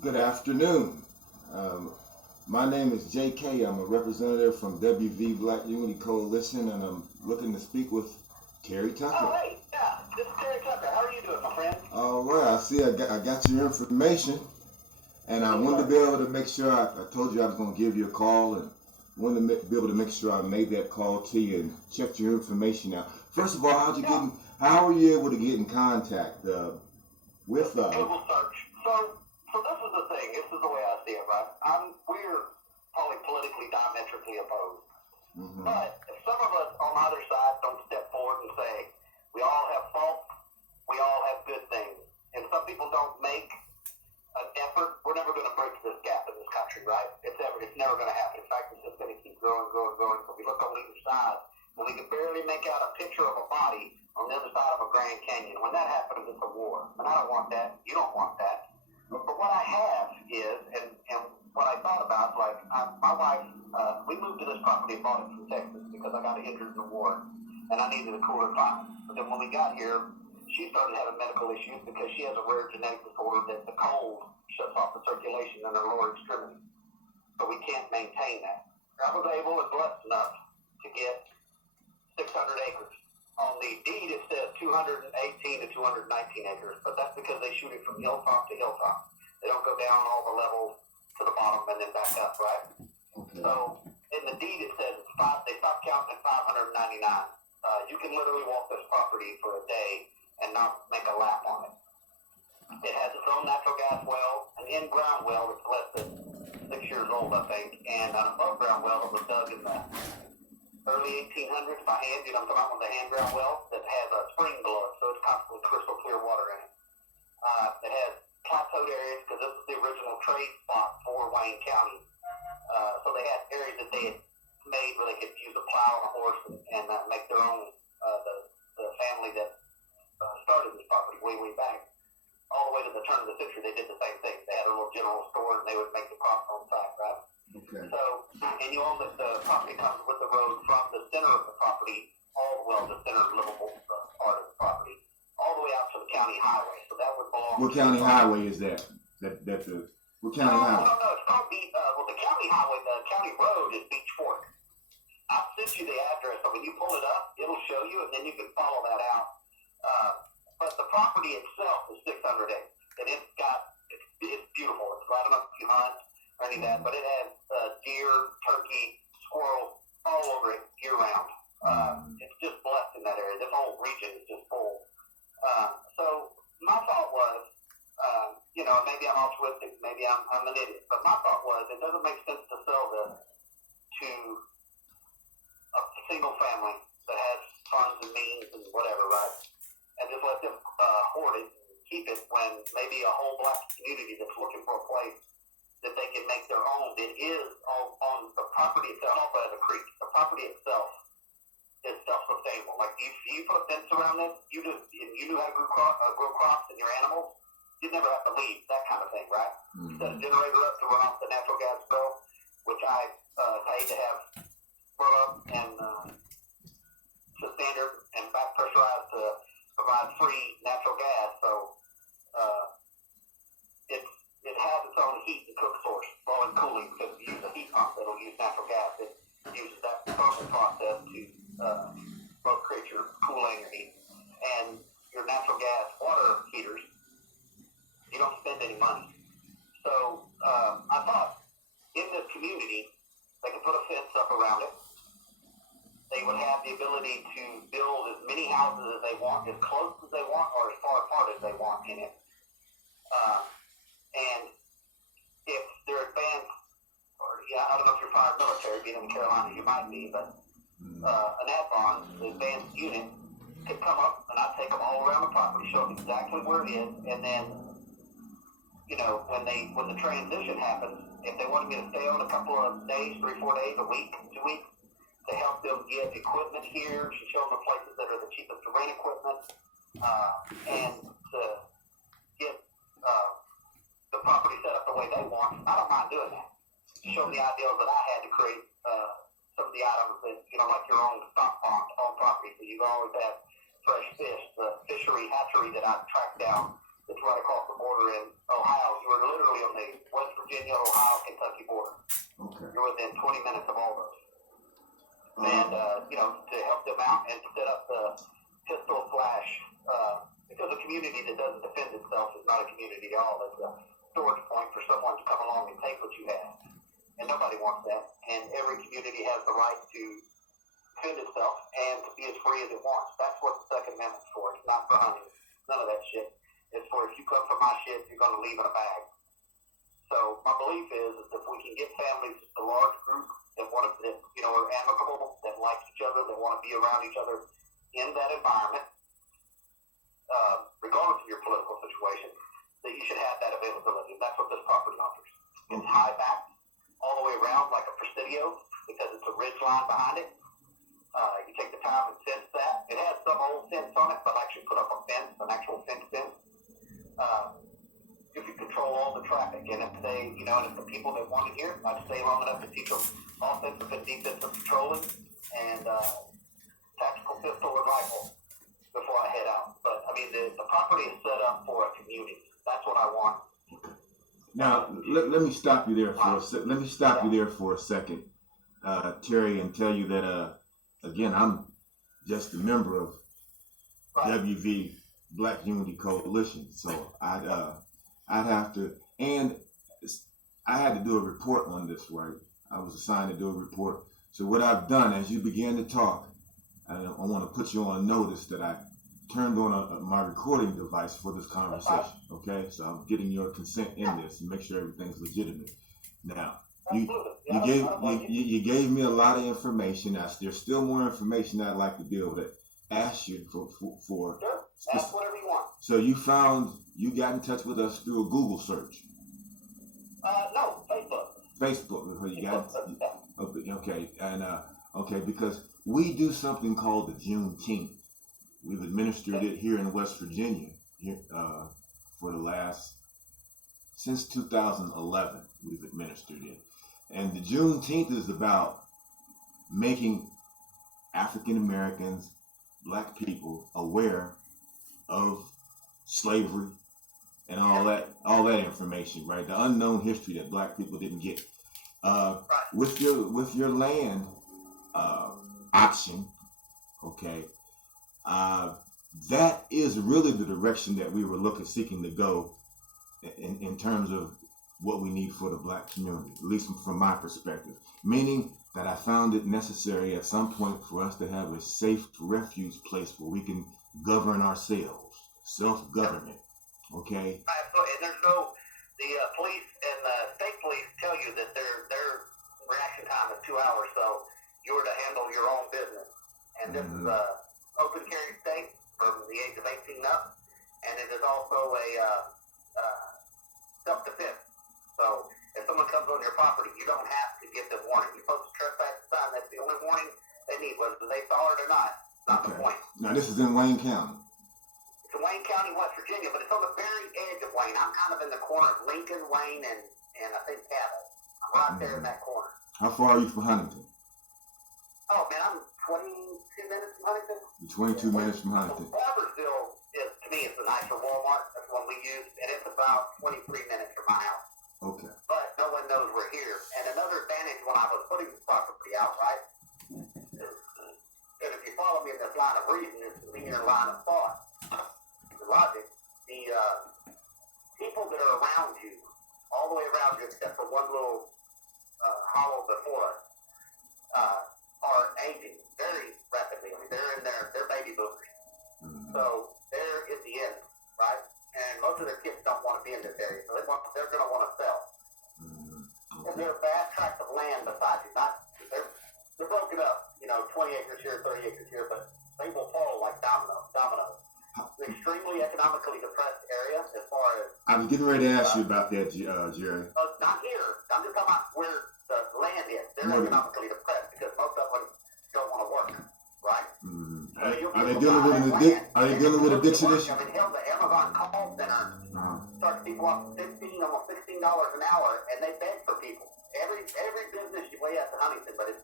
Good afternoon. My name is JK. I'm a representative from WV Blackunity Coalition, and I'm looking to speak with Terry Tucker. Oh, hey, yeah, this is Terry Tucker. How are you doing, my friend? All right. I see I got your information, and I wanted to be able to make sure, I told you I was going to give you a call, and wanted to be able to make sure I made that call to you and checked your information out. First of all, how were you able to get in contact with Google search. So this is the thing. This is the way I see it, right? We're probably politically diametrically opposed. Mm-hmm. But if some of us on either side don't step forward and say, we all have faults, we all have good things, and some people don't make an effort, we're never going to bridge this gap in this country, right? It's never going to happen. In fact, it's just going to keep growing. So we look on either side, and we can barely make out a picture of a body on the other side of a Grand Canyon. When that happens, it's a war. And I don't want that. You don't want that. But what I have is, and what I thought about, like, my wife, we moved to this property and bought it from Texas because I got injured in the war, and I needed a cooler climate. But then when we got here, she started having medical issues because she has a rare genetic disorder that the cold shuts off the circulation in her lower extremity. So we can't maintain that. I was able and blessed enough to get 600 acres. On the deed, it says 218 to 219 acres, but that's because they shoot it from hilltop to hilltop. They don't go down all the levels to the bottom and then back up, right? Okay. So in the deed, it says they stopped counting at 599. You can literally walk this property for a day and not make a lap on it. It has its own natural gas well, an in-ground well that's less than 6 years old, I think, and an above-ground well that was dug in the early 1800s by hand. I'm talking about one of the hand-ground wells that has a spring below it, so it's constantly crystal clear water in it. It has plateaued areas because this is the original trade spot for Wayne County. So they had areas that they had made where they could use a plow and a horse and make their own. The family that started this property way back, all the way to the turn of the century, they did the same thing. They had a little general store and they would make the crops on site, right? Okay. So, and you own the property comes with the road from the center of the property all the way to the center of the livable part of the property, all the way out to the county highway. So that would belong. What county highway is that? What county highway? No, it's called the county highway. The county road is Beach Fork. I'll send you the address. So when you pull it up, it'll show you, and then you can follow that out. But the property itself is 600 acres, and it's beautiful. It's right enough to hunt or any of that, but it has deer, turkey, squirrels all over it year round. It's just blessed in that area. This whole region is just full. So my thought was, maybe I'm altruistic, maybe I'm an idiot, but my thought was it doesn't make sense to sell this to a single family that has funds and means and whatever, right? And just let them hoard it and keep it when maybe a whole black community that's looking for a place that they can make their own. It is on the property itself, also has a creek. The property itself is self-sustainable. Like if you put a fence around this, you knew how to grow crops and your animals, you'd never have to leave, that kind of thing, right? Mm-hmm. Set a generator up to run off the natural gas bill, which I hate to have brought up and to standard and back pressurized to provide free natural gas. So it has its own heat and cook source, well, and cooling, because you use a heat pump that'll use natural gas. It uses that thermal process to both create your cooling or heat. And your natural gas water heaters, you don't spend any money. So I thought in this community, they could put a fence up around it. They would have the ability to build as many houses as they want, as close as they want, or as far apart as they want in it. And if they're advanced, I don't know if you're prior military, being in the Carolinas, you might be, but an ADVON, the advanced unit, could come up and I'd take them all around the property, show them exactly where it is, and then, when the transition happens, if they wanted me to stay on a couple of days, 3-4 days, a week, 2 weeks, to help them get equipment here, to show them the places that are the cheapest to rent equipment, and to get the property set up the way they want, I don't mind doing that. Show them the ideals that I had to create some of the items that, like your own stock pond on property, so you always have fresh fish. The fishery hatchery that I tracked down It's right across the border in Ohio. You are literally on the West Virginia, Ohio, Kentucky border. Okay. You're within 20 minutes of all those. And, to help them out and set up the pistol flash, because a community that doesn't defend itself is not a community at all. It's a storage point for someone to come along and take what you have. And nobody wants that. And every community has the right to defend itself and to be as free as it wants. That's what the Second Amendment's for. It's not for hunting. None of that shit. It's for if you come for my shit, you're going to leave in a bag. So my belief is if we can get families, a large group that want to, are amicable, that like each other, that want to be around each other in that environment, regardless of your political situation, that you should have that availability. That's what this property offers. It's high back all the way around like a Presidio because it's a ridge line behind it. You take the time and fence that. It has some old fence on it, but I actually put up a fence, an actual fence. You can control all the traffic, and if they, and if the people that want to hear, I'd stay long enough to teach them offensive and defensive patrolling and tactical pistol and rifle before I head out. But I mean, the property is set up for a community. That's what I want. Now, let me stop you there for a second, Terry, and tell you that again, I'm just a member of WV Blackunity Coalition, so I'd have to, and I had to do a report on this, right? I was assigned to do a report. So what I've done, as you began to talk, I want to put you on notice that I turned on my recording device for this conversation. Okay, so I'm getting your consent in this and make sure everything's legitimate. Now, you gave me a lot of information. There's still more information I'd like to be able to ask you for. Sure. Ask whatever you want. So you got in touch with us through a Google search. No, Facebook. Facebook. You got it? Okay, and because we do something called the Juneteenth. We've administered it here in West Virginia since 2011. We've administered it, and the Juneteenth is about making African Americans, Black people aware of slavery and all that information, right? The unknown history that Black people didn't get. With your land option, okay, that is really the direction that we were seeking to go in terms of what we need for the Black community, at least from my perspective. Meaning that I found it necessary at some point for us to have a safe refuge place where we can govern ourselves, self-government, okay? Absolutely, and the police and the state police tell you that their reaction time is 2 hours, so you're to handle your own business. And this is a open carry state from the age of 18 up, and it is also a self-defense. So if someone comes on your property, you don't have to give them warning. You post a trespass sign, that's the only warning they need, whether they saw it or not. Not the point. Now this is in Wayne County. It's in Wayne County, West Virginia, but it's on the very edge of Wayne. I'm kind of in the corner of Lincoln, Wayne, and I think Cattle. I'm right there in that corner. How far are you from Huntington? Oh man, I'm 22 minutes from Huntington. You're 22 minutes from Huntington. Walkersville is, to me, it's the nicer Walmart. That's the one we use, and it's about 23 minutes from my house. Okay. But no one knows we're here. And another advantage when I was putting the property out, right, and if you follow me in this line of reasoning, it's a linear line of thought, the logic, the people that are around you, all the way around you except for one little hollow before us, are aging very rapidly. I mean, they're baby boomers. So there is the end, right? And most of their kids don't want to be in this area, so they're going to want to sell. And they're a vast tract of land beside you. They're broken up, 20 acres here, 30 acres here, but they will fall like dominoes. It's an extremely economically depressed area as far as... I was getting ready to ask you about that, Jerry. Not here. I'm just talking about where the land is. They're economically depressed because most of them don't want to work, right? Are they dealing with addiction issues? I mean, hell, the Amazon call center starts people up almost $16 an hour, and they beg for people. Every business you weigh out to Huntington, but it's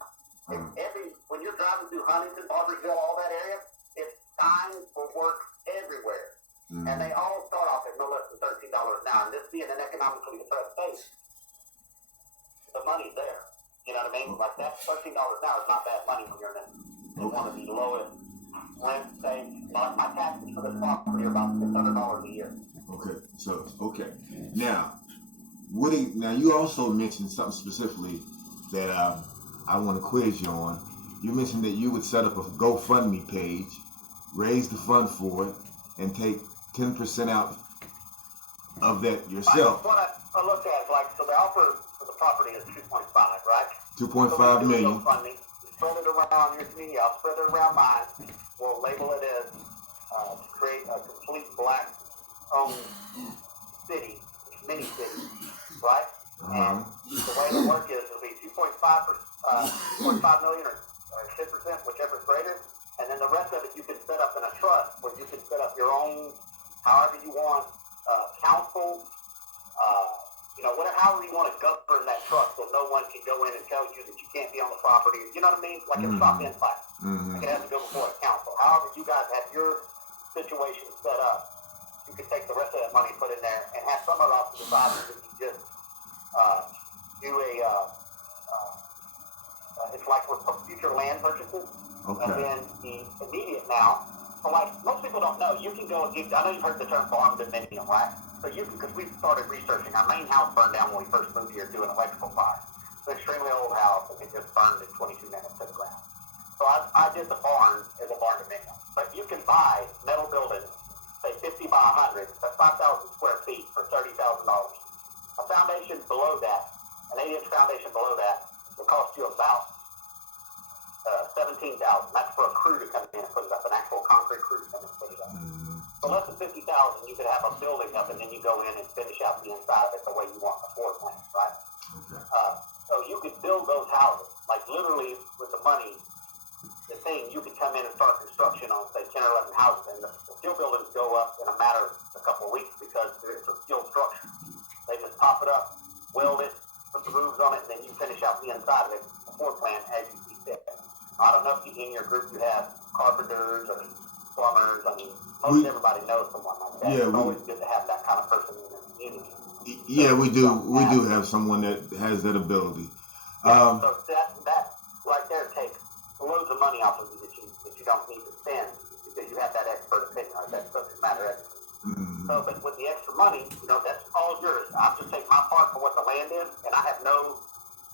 when you're driving through Huntington, Barbersville, all that area, it's signs for work everywhere, and they all start off as no less now, and this being an economically depressed state, the money's there. You know what I mean? Like that $13 an hour is not bad money when you're in one of the lowest rent states. Like my taxes for this property are about $600 a year. Okay, so now, now you also mentioned something specifically that I want to quiz you on. You mentioned that you would set up a GoFundMe page, raise the fund for it, and take 10% out of that yourself. What I looked at is like, so the offer for the property is 2.5, right? 2.5 million. GoFundMe, spread it around your community. I'll spread it around mine. We'll label it as to create a complete black-owned city, mini city, right? And the way it'll work is it'll be 2.5 million or 10%, whichever is greater. And then the rest of it you can set up in a trust where you can set up your own, however you want, council, however you want to govern that trust so no one can go in and tell you that you can't be on the property. You know what I mean? Like a stop in fight. Like it has to go before a council. However you guys have your situation set up, you can take the rest of that money, put in there, and have some of us decide that you just do it's like with future land purchases. Okay. And then the immediate now, so like most people don't know, you can go and get, I know you've heard the term farm dominium, right? So you can, because we started researching, our main house burned down when we first moved here due to an electrical fire. It's an extremely old house, and it just burned in 22 minutes to the ground. So I did the barn as a barn dominium. But you can buy metal buildings, say 50 by 100, that's 5,000 square feet for $30,000. A foundation below that, an 8-inch foundation below that, will cost you about $17,000. That's for a crew to come in and put it up, an actual concrete crew to come in and put it up. For less than $50,000, you could have a building up, and then you go in and finish out the inside of it the way you want, the floor plan, right? Okay. So you could build those houses, like literally with the money, the thing, you could come in and start construction on, say, 10 or 11 houses, and the steel buildings go up in a matter of a couple of weeks because it's a steel structure. They just pop it up, weld it, put the roofs on it, and then you finish out the inside of it, the floor plan, as you see fit. I don't know if in your group you have carpenters or plumbers. I mean, most everybody knows someone like that. Yeah, it's always good to have that kind of person in the community. Yeah, we do. We do have someone that has that ability. So that right there takes loads of money off of you that you don't need to spend because you have that expert opinion or that subject matter expert. So, but with the extra money, that's all yours. I'll just take my part for what the land is, and I have no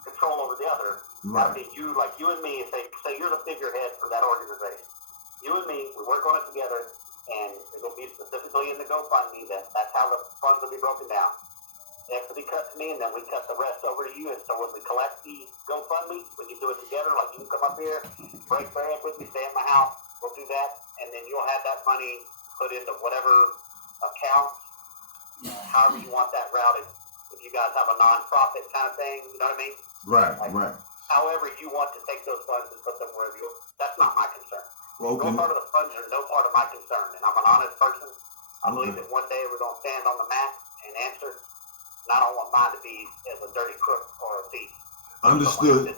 control over the other. Right. That'd be you, like you and me. Say you're the figurehead for that organization. You and me, we work on it together, and it'll be specifically in the GoFundMe that's how the funds will be broken down. It has to be cut to me, and then we cut the rest over to you. And so when we collect the GoFundMe, we can do it together. Like you can come up here, break bread with me, stay at my house. We'll do that, and then you'll have that money put into whatever account, however you want that routed. If you guys have a non-profit kind of thing, you know what I mean? Right, right. However you want to take those funds and put them wherever you, that's not my concern. Well, no part of the funds are no part of my concern, and I'm an honest person. I believe that one day we're going to stand on the mat and answer, and I don't want mine to be as a dirty crook or a thief. Understood.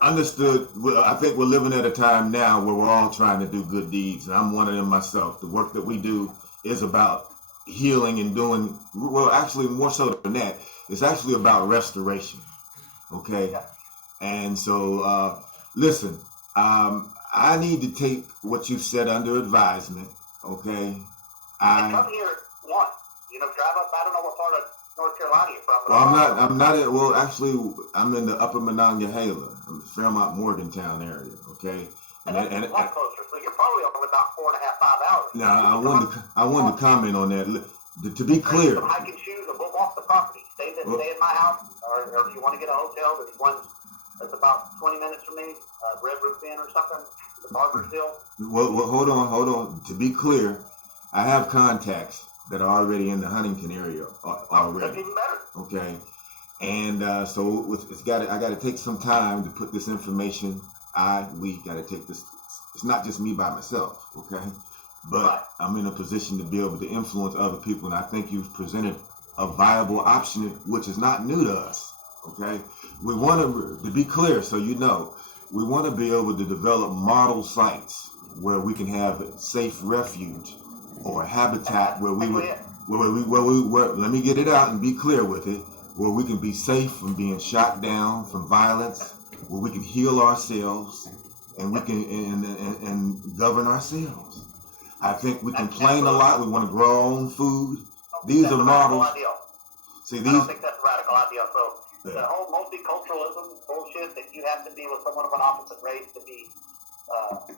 Understood. Well, I think we're living at a time now where we're all trying to do good deeds, and I'm one of them myself. The work that we do is about healing and doing, well, actually more so than that, it's actually about restoration. Okay? Yeah. And so, listen, I need to take what you've said under advisement, okay? Come here once, drive up, I don't know what part of North Carolina you're from. Well, actually, I'm in the upper Monongahela, Fairmont, Morgantown area, okay? And that's a lot closer, so you're probably only about 4.5, 5 hours. Now, I wanted to comment on that. To be clear. Some hiking shoes and we'll walk the property. Stay in my house, or if you want to get a hotel, there's one that's about 20 minutes from me, Red Roof Inn or something, the Barber's Hill. Well, hold on. To be clear, I have contacts that are already in the Huntington area already. That's even better. Okay, and so I got to take some time to put this information. We got to take this. It's not just me by myself, okay? But right. I'm in a position to be able to influence other people, and I think you've presented a viable option, which is not new to us, okay? We want to be clear, so we want to be able to develop model sites where we can have safe refuge or habitat where we would. let me get it out and be clear with it. Where we can be safe from being shot down, from violence, where we can heal ourselves, and we can and govern ourselves. I think we complain a lot. We want to grow our own food. These are models. See, I don't think that's a radical idea. So the whole multiculturalism bullshit that you have to be with someone of an opposite race to be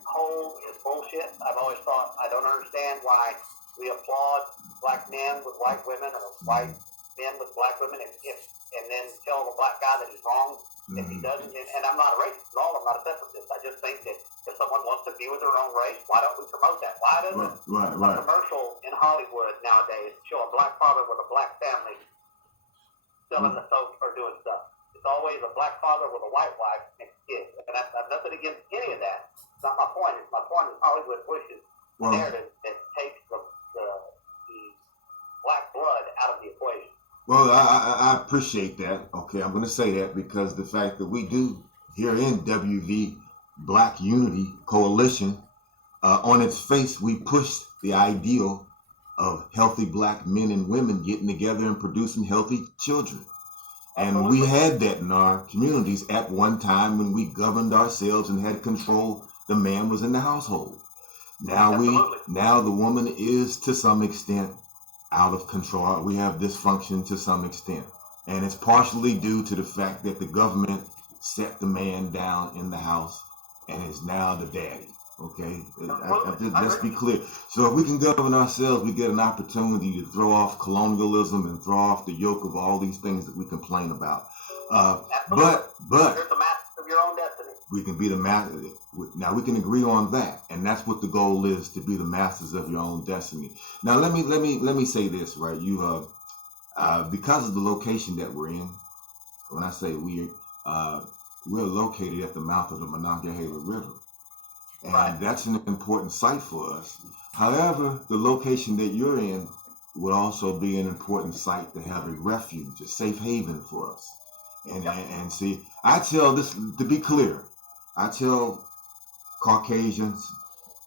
whole is bullshit. I've always thought I don't understand why we applaud black men with white women or white men with black women and then tell the black guy that he's wrong if he doesn't. And I'm not a racist at all. I'm not a separatist. I just think that if someone wants to be with their own race, why don't we promote that? Why doesn't a commercial in Hollywood nowadays show a black father with a black family selling the soap or doing stuff? It's always a black father with a white wife and kids. And I have nothing against any of that. It's not my point. My point is Hollywood pushes the narrative that takes the black blood out of the equation. Well, I appreciate that. Okay, I'm going to say that because the fact that we do here in WV Blackunity Coalition, on its face, we push the ideal of healthy black men and women getting together and producing healthy children. And we had that in our communities at one time when we governed ourselves and had control. The man was in the household. Now the woman is to some extent out of control. We have dysfunction to some extent. And it's partially due to the fact that the government set the man down in the house and is now the daddy. Okay? Let's be clear. So if we can govern ourselves, we get an opportunity to throw off colonialism and throw off the yoke of all these things that we complain about. But you're the master of your own destiny. We can be the master. Now we can agree on that, and that's what the goal is, to be the masters of your own destiny. Now let me say this, right? You because of the location that we're in, when I say we're located at the mouth of the Monongahela River, and that's an important site for us. However, the location that you're in would also be an important site to have a refuge, a safe haven for us. And see, I tell this, to be clear, I tell Caucasians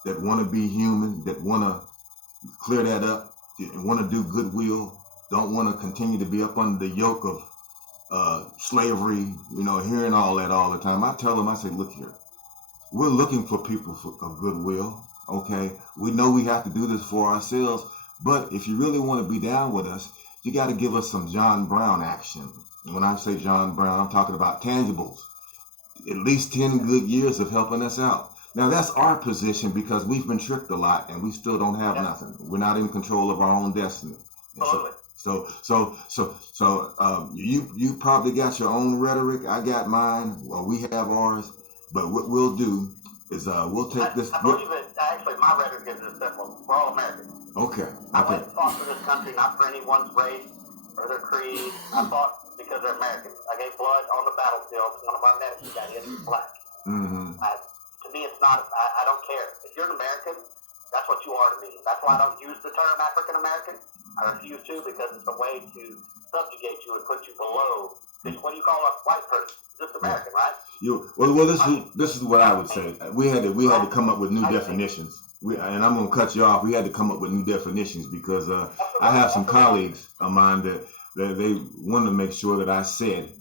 that want to be human, that want to clear that up, that want to do goodwill, don't want to continue to be up under the yoke of slavery, hearing all that all the time. I tell them, I say, look here, we're looking for people of goodwill, okay? We know we have to do this for ourselves, but if you really want to be down with us, you got to give us some John Brown action. And when I say John Brown, I'm talking about tangibles. At least 10 good years of helping us out. Now that's our position because we've been tricked a lot and we still don't have nothing. We're not in control of our own destiny. So you probably got your own rhetoric. I got mine. Well, we have ours. But what we'll do is we'll take this. I believe that actually my rhetoric is this simple. We're all Americans. Okay. I went and fought for this country not for anyone's race or their creed. I fought because they're Americans. I gave blood on the battlefield. One of our nephews got hit in black. Mm-hmm. To me, it's not. I don't care. If you're an American, that's what you are to me. That's why I don't use the term African American. I refuse to because it's a way to subjugate you and put you below. What do you call a white person? Just American, right? This is what I would say. We had to come up with new definitions. And I'm gonna cut you off. We had to come up with new definitions because I have some colleagues of mine that they wanted to make sure that I said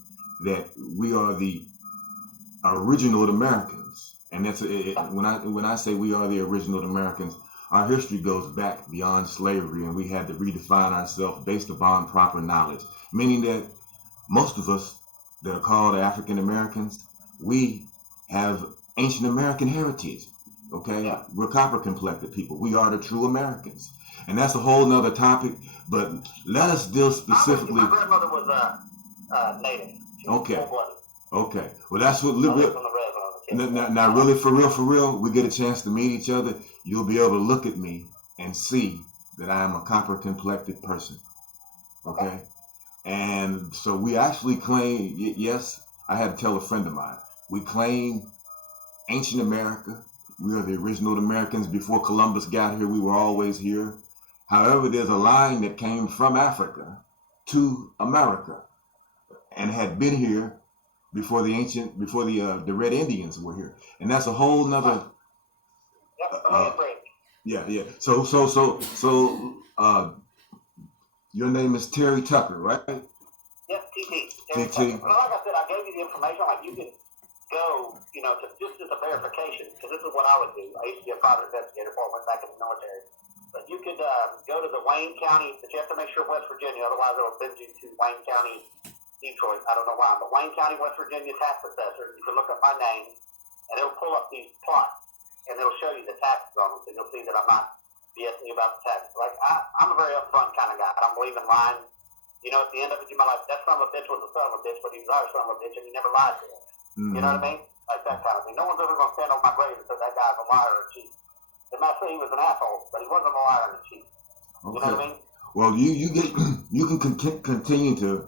that we are the original Americans. And that's when I say we are the original Americans, our history goes back beyond slavery, and we had to redefine ourselves based upon proper knowledge. Meaning that most of us that are called African Americans, we have ancient American heritage. Okay, yeah. We're copper complected people. We are the true Americans, and that's a whole nother topic. But let us deal specifically. My grandmother was native. Okay. Okay. Well, that's what. Now, really, for real, we get a chance to meet each other. You'll be able to look at me and see that I am a copper complected person. Okay. And so we actually claim. Yes, I had to tell a friend of mine. We claim ancient America. We are the original Americans. Before Columbus got here, we were always here. However, there's a line that came from Africa to America and had been here before the Red Indians were here. And that's a whole nother. Yeah. So Your name is Terry Tucker, right? Yes, TT. TT. Well, like I said, I gave you the information. Like, you can go, to just as a verification, because this is what I would do. I used to be a private investigator before I went back in the military. But you could go to the Wayne County, but you have to make sure West Virginia, otherwise it'll send you to Wayne County, Detroit. I don't know why, but Wayne County, West Virginia tax assessor. You can look up my name, and it'll pull up these plots, and it'll show you the taxes on them, so you'll see that I'm not BSing you about the taxes. Like, I'm a very upfront kind of guy. I don't believe in lying. At the end of it, you might like, that son of a bitch was a son of a bitch, but he was our son of a bitch, and he never lied to us. Mm-hmm. You know what I mean? Like that kind of thing. No one's ever going to stand on my grave and say that guy's a liar or a cheat. They might say he was an asshole, but he wasn't a liar and a cheat. Okay. You know what I mean? Well, you can continue to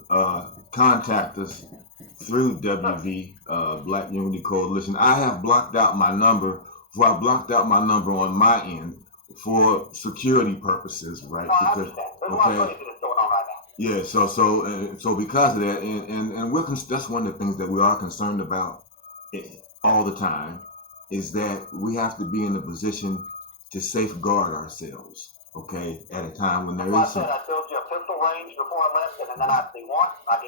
contact us through WV, Blackunity Coalition. I have blocked out my number. I blocked out my number on my end for security purposes, right? No, I understand. There's a lot of crazy that's going on right now. Yeah, so because of that, and that's one of the things that we are concerned about all the time, is that we have to be in a position to safeguard ourselves, okay, at a time when there is some... I told you a pistol range before I left, and then I can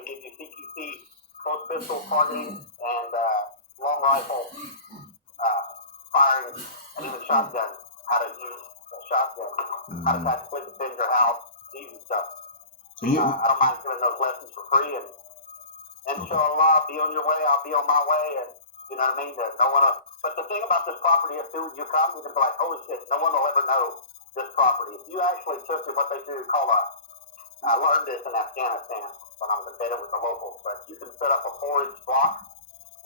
give you CQC, close pistol targeting, and long rifle firing, and even shotgun, how to use a shotgun, how to tactically defend your house, easy stuff. I don't mind giving those lessons for free, and inshallah, I'll be on your way, I'll be on my way, and you know what I mean? But the thing about this property, if you come, you can be like, holy shit, no one will ever know this property. If you actually took it, what they do, I learned this in Afghanistan when I was embedded with the locals, but you can set up a 4-inch block,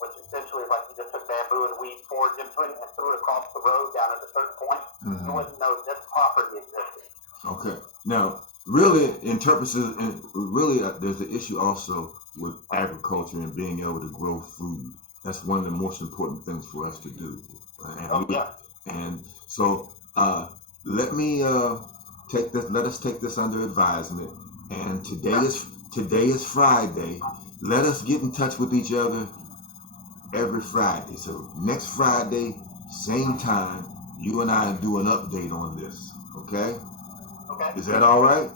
which essentially is like you just took bamboo and weed forged into it and threw it across the road down at a certain point. Mm-hmm. You wouldn't know this property existed. Okay. Now, really, there's the issue also with agriculture and being able to grow food. That's one of the most important things for us to do. And so let us take this under advisement. And today is Friday. Let us get in touch with each other every Friday. So next Friday, same time, you and I do an update on this. Okay? Okay. Is that all right?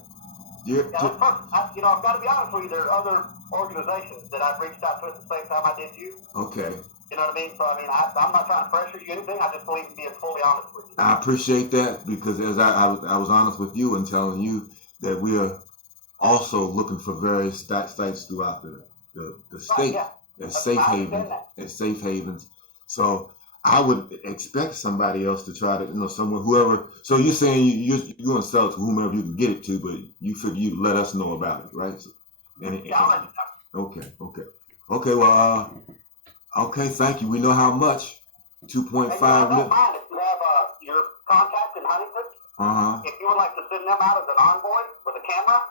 I've got to be honest with you. There are other organizations that I've reached out to at the same time I did you. Okay. You know what I mean? So, I'm not trying to pressure you anything. I just believe in being fully honest with you. I appreciate that, because as I was honest with you and telling you that we are also looking for various sites throughout the state as safe havens. So I would expect somebody else to try to, whoever. So you're saying you're going to sell it to whomever you can get it to, but you figure you let us know about it, right? Okay. Well, okay. Thank you. We know how much. 2.5 million. If you have your contact in Huntington, if you would like to send them out as an envoy with a camera,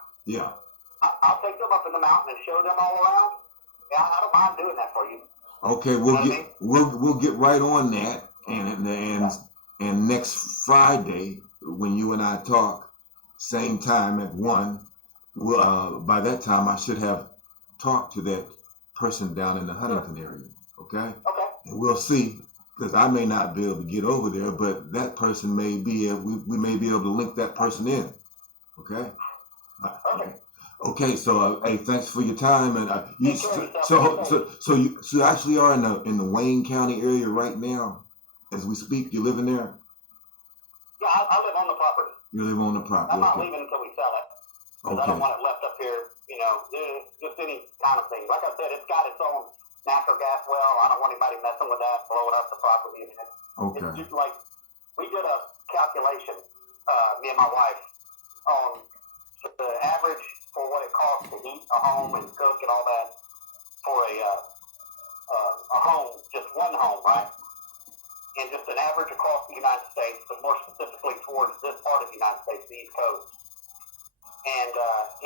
I'll take them up in the mountain and show them all around. Yeah, I don't mind doing that for you. Okay, we'll get right on that, and next Friday when you and I talk, same time at 1, by that time I should have talked to that person down in the Huntington area. Okay. Okay. And we'll see, because I may not be able to get over there, but that person may be. We may be able to link that person in. Okay. Okay. Okay, so hey, thanks for your time, and you actually are in the Wayne County area right now, as we speak. You living there? Yeah, I live on the property. You live on the property. I'm not leaving until we sell it, because I don't want it left up here. Just any kind of thing. Like I said, it's got its own natural gas well. I don't want anybody messing with that, blowing up the property. It's just like we did a calculation, me and my wife, on the average for what it costs to heat a home and cook and all that for a home, just one home, right? And just an average across the United States, but more specifically towards this part of the United States, the East Coast. And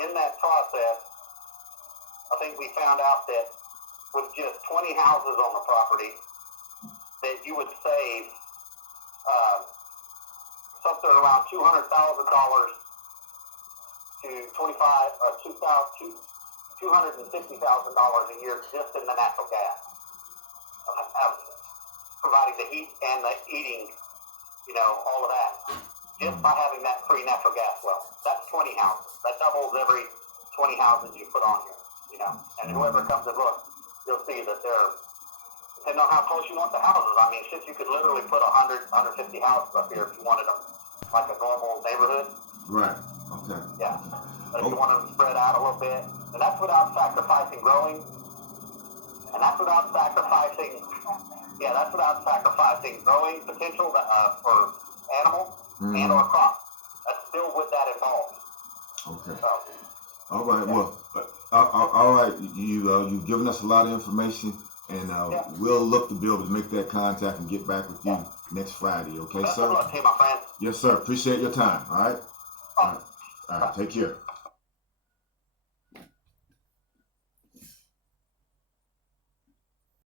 in that process, I think we found out that with just 20 houses on the property, that you would save something around $200,000 to $250,000 a year just in the natural gas, providing the heat and the eating, all of that, just by having that free natural gas well. That's 20 houses. That doubles every 20 houses you put on here, you know. And whoever comes and looks, you'll see that they're, depending on how close you want the houses. I mean, shit, you could literally put 100, 150 houses up here if you wanted them like a normal neighborhood. Right. Okay. Yeah. But if you wanted them spread out a little bit, and that's without sacrificing growing, and that's without sacrificing, growing potential for animals and or crops. That's still with that involved. Okay. So, all right. Yeah. Well, all right. You've given us a lot of information, and we'll look to be able to make that contact and get back with you next Friday. Okay, best sir? of luck to you, my friend. Yes, sir. Appreciate your time. All right. All right. Take care.